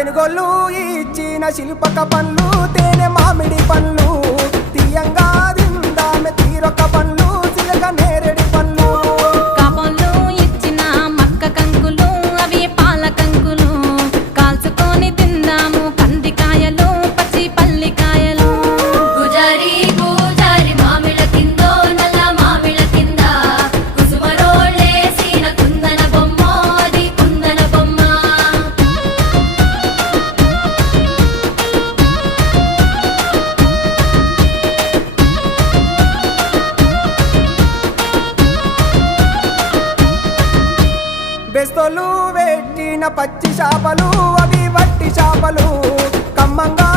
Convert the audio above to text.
తెనుగోళ్ళు ఇచ్చిన శిల్పక పండ్లు తేనె మామిడి పండ్లు తీయంగా దిందామె తీరొక్క పండ్లు చిలక నేరేడి పండ్లు కాపంలో ఇచ్చిన మక్క కంకులు అవి పాల కంకులు కాల్చుకొని తిందాము కందికాయలు పచ్చి పల్లికాయలు గుజారి గుజారి మామిళ్ళ కిందో నల్ల మామిళ్ళ కింద కుసుమరోళ్ళేసిన కుందన బొమ్మ అది కుందన బొమ్మ బెస్తోలు పెట్టిన పచ్చి చేపలు అవి వట్టి చేపలు కమ్మంగా